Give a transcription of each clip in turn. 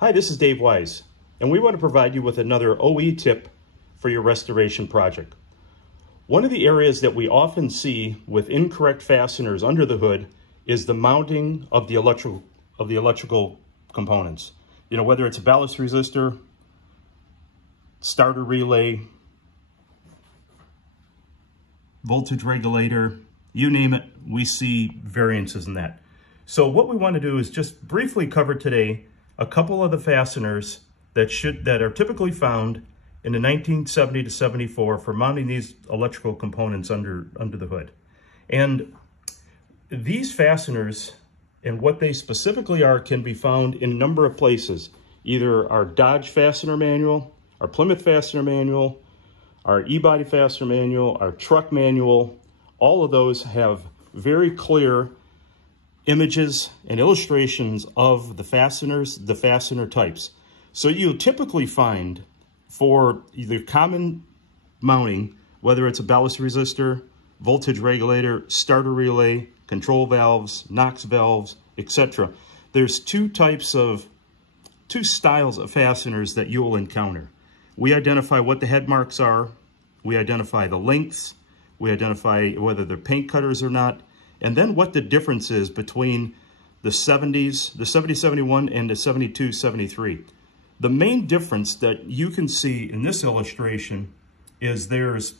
Hi, this is Dave Wise, and we want to provide you with another OE tip for your restoration project. One of the areas that we often see with incorrect fasteners under the hood is the mounting of the electrical components. You know, whether it's a ballast resistor, starter relay, voltage regulator, you name it, we see variances in that. So what we want to do is just briefly cover today a couple of the fasteners that are typically found in the 1970 to 74 for mounting these electrical components under the hood. And these fasteners and what they specifically are can be found in a number of places. Either our Dodge fastener manual, our Plymouth fastener manual, our e-body fastener manual, our truck manual. All of those have very clear images and illustrations of the fasteners, the fastener types. So you'll typically find for either common mounting, whether it's a ballast resistor, voltage regulator, starter relay, control valves, Knox valves, etc. There's two styles of fasteners that you will encounter. We identify what the head marks are, we identify the lengths, we identify whether they're paint cutters or not, and then what the difference is between the 70s, the 70-71 and the 72-73. The main difference that you can see in this illustration is there's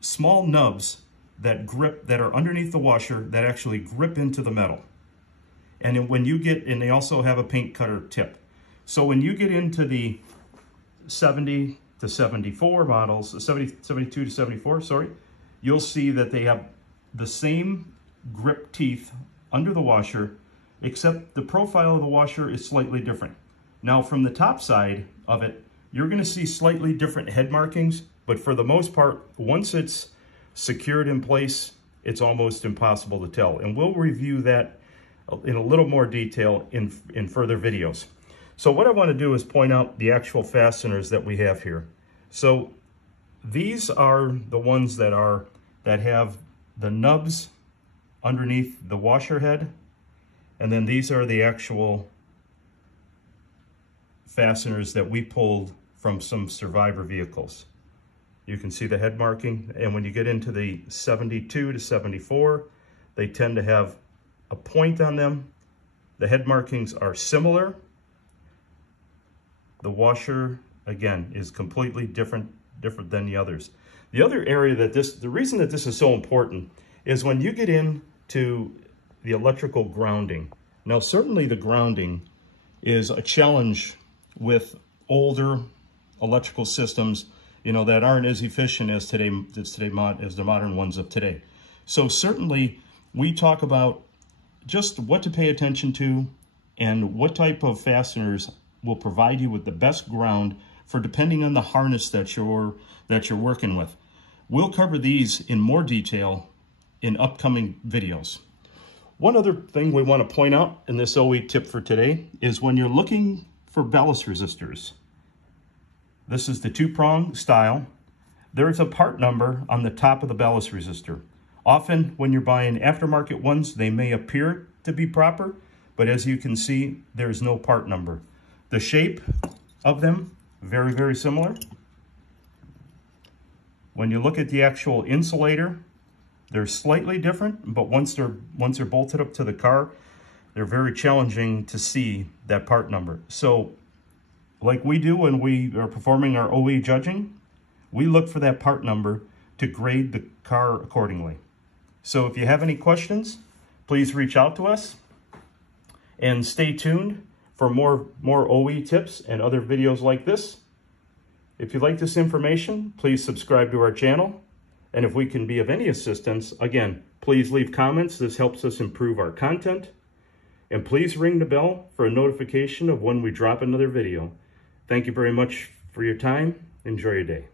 small nubs that are underneath the washer that actually grip into the metal. And when you get, and they also have a paint cutter tip. So when you get into the 70 to 74 models, 72 to 74, sorry, you'll see that they have the same grip teeth under the washer, except the profile of the washer is slightly different. Now from the top side of it, you're going to see slightly different head markings, but for the most part, once it's secured in place, it's almost impossible to tell. And we'll review that in a little more detail in further videos. So what I want to do is point out the actual fasteners that we have here. So these are the ones that have the nubs underneath the washer head, and then these are the actual fasteners that we pulled from some survivor vehicles. You can see the head marking, and when you get into the 72 to 74, they tend to have a point on them. The head markings are similar. The washer, again, is completely different than the others. The other area the reason that this is so important is when you get into the electrical grounding. Now, certainly the grounding is a challenge with older electrical systems, you know, that aren't as efficient as the modern ones of today. So certainly we talk about just what to pay attention to and what type of fasteners will provide you with the best ground for depending on the harness that you're working with. We'll cover these in more detail in upcoming videos. One other thing we want to point out in this OE tip for today is when you're looking for ballast resistors. This is the two-prong style. There's a part number on the top of the ballast resistor. Often when you're buying aftermarket ones, they may appear to be proper, but as you can see, there's no part number. The shape of them, very, very similar. When you look at the actual insulator, they're slightly different, but once they're bolted up to the car, they're very challenging to see that part number. So like we do when we are performing our OE judging, we look for that part number to grade the car accordingly. So if you have any questions, please reach out to us and stay tuned for more OE tips and other videos like this. If you like this information, please subscribe to our channel. And if we can be of any assistance, again, please leave comments. This helps us improve our content. And please ring the bell for a notification of when we drop another video. Thank you very much for your time. Enjoy your day.